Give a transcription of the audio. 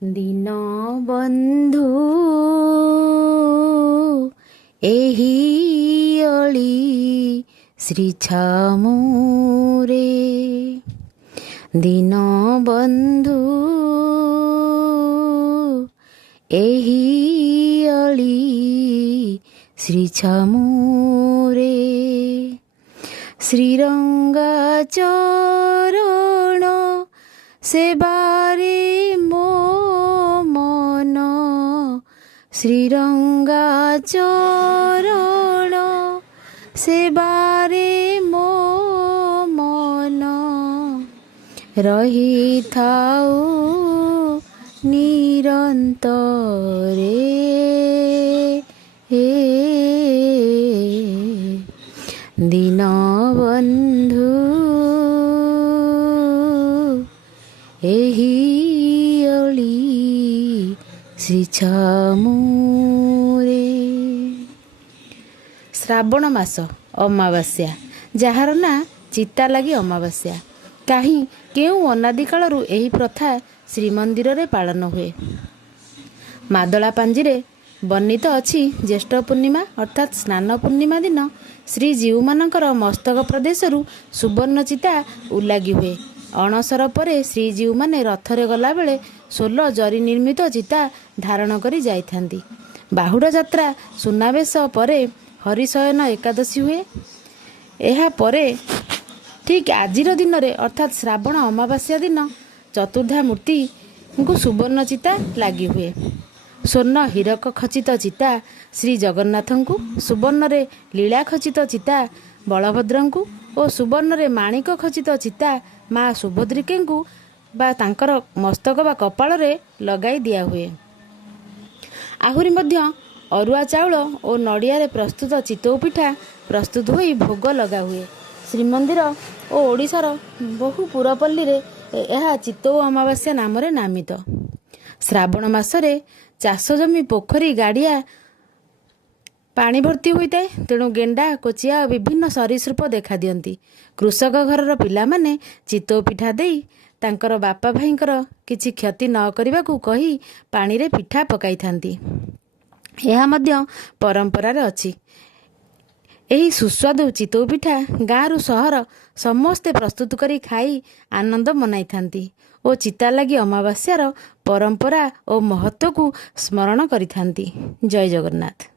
दीनबन्धु एही अली श्री छामुरे दीनबन्धु एही अली श्री छामुरे श्रीरंगा चरण सेबारे मो मन श्रीरंगा चरण सेबारे मो मन रही थाऊ निरंतरे दीनबन्धु एही अली श्री छामुरे। श्रावण मास अमावास्या जार ना चिता लगी अमावास्या कहीं केउ अनादि कालरू एही प्रथा श्रीमंदिर रे पालन हुए। मादला पांजिरे वर्णित अच्छी ज्येष्ठ पूर्णिमा अर्थात स्नान पूर्णिमा दिन श्रीजीव मानकर मस्तक प्रदेशरू सुवर्ण चिता उलागी हुए। अणसर परे श्रीजीव माने रथरे गला बेले 16 जरी निर्मित चिता धारण करी जाइथांती। बाहुड़ा यात्रा सुनावेश परे हरिशयन एकादशी हुए। एहा परे ठीक आजिर दिन रे अर्थात श्रावण अमावास्या दिन चतुर्धा मूर्ति को सुवर्ण चिता लगी हुए। स्वर्ण हीरक खचित चिता श्री जगन्नाथ को, सुवर्ण रे लीला खचित चिता बलभद्र को और सुवर्ण रे माणिक खचित चिता माँ सुभद्रिके को बा तांकर मस्तक बा कपाल रे लगाई दिया हुए। आहुरी मध्य अरुआ चाउल और नड़िया रे प्रस्तुत चितौ पिठा प्रस्तुत होई भोग लगा हुए। श्रीमंदिर और ओडिशार बहु पुरपल्ली रे यह चितौ अमावास्या नाम रे नामित। श्रावण मासरे चाष जमी पोखरी गाड़िया पानी भर्ती होता है, तेणु गेंडा कोचिया और विभिन्न सरीसृप देखा दियंती। कृषक घरर पिलामाने चितौ पिठा देई तांकर बापा भाईंकर किछि क्षति न करिबाकू कही पानी रे पिठा पकाई थांती। यह मध्य परंपरा रे अछि। एही सुस्वादु चितौ पिठा गाँरु सहर समस्ते प्रस्तुत करी खाई आनंद मनाई थांती और चिता लगी अमावास्यार परंपरा और महत्व को स्मरण करी थांती। जय जगन्नाथ।